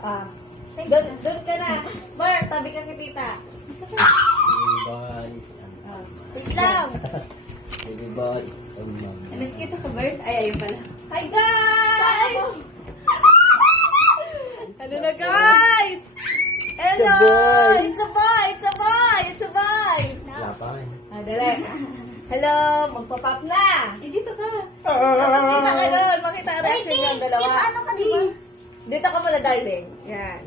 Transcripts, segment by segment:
Ah. Doon ka na. Mar, tabi ka kay tita. Baby boy is Ah. Wait lang. Baby boy is a mom. Nakikita ka, Bert? Ay, ayun pala. Hi, guys! Ano na, guys? Hello! It's a It's a boy! boy. It's a boy! It's a boy! Wala pa eh. Ah, dali. Hello! Magpa-pop na! Dito ka. Makita ka doon. Makita ang reaction ng dalawa. Team ano ka, di ba? Dito ka muna, darling. Yan.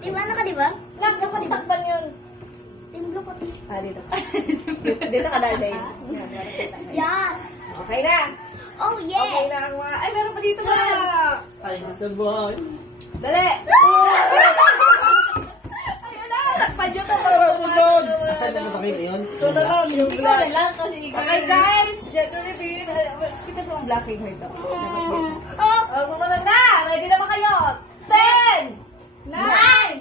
Team ano ka, di ba? Takpan yun. Team blue ko, team. Ah, dito. Dito ka, darling. Yan, makikita ka. Yes! Okay na. Oh, Okay yeah! na ang mga... Ay, meron pa dito ba? Ay, it's a boy. Dali! Ayun na! Takpan nyo to! Asan na ba kayo ngayon? Ito na lang yung Ikaw black. na lang kasi ikaw. Okay guys! January din. Kita mo ang blocking ito. Oh! Pumunta na! Ready na ba kayo? 10! 9!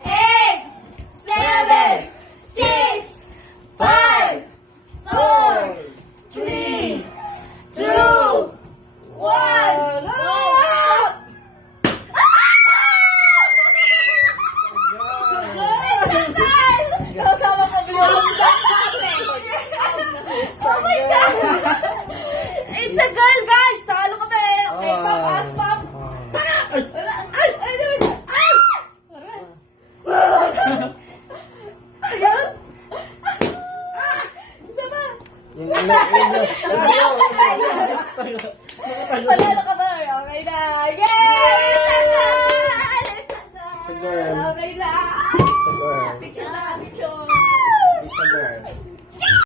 8! 7! 6! 5! 4! 3! 2! 1! Kasama ka vlog. Oh my God! It's a girl, guys! Talo kami! Okay, pop, ass pop! Wala! Ay! Ay! Ay! Ayun! Isa pa! Yung ilo. Panalo ka ba? Okay na! Yay! It's a girl. Okay na! It's a girl. Picture na! Picture! It's a girl.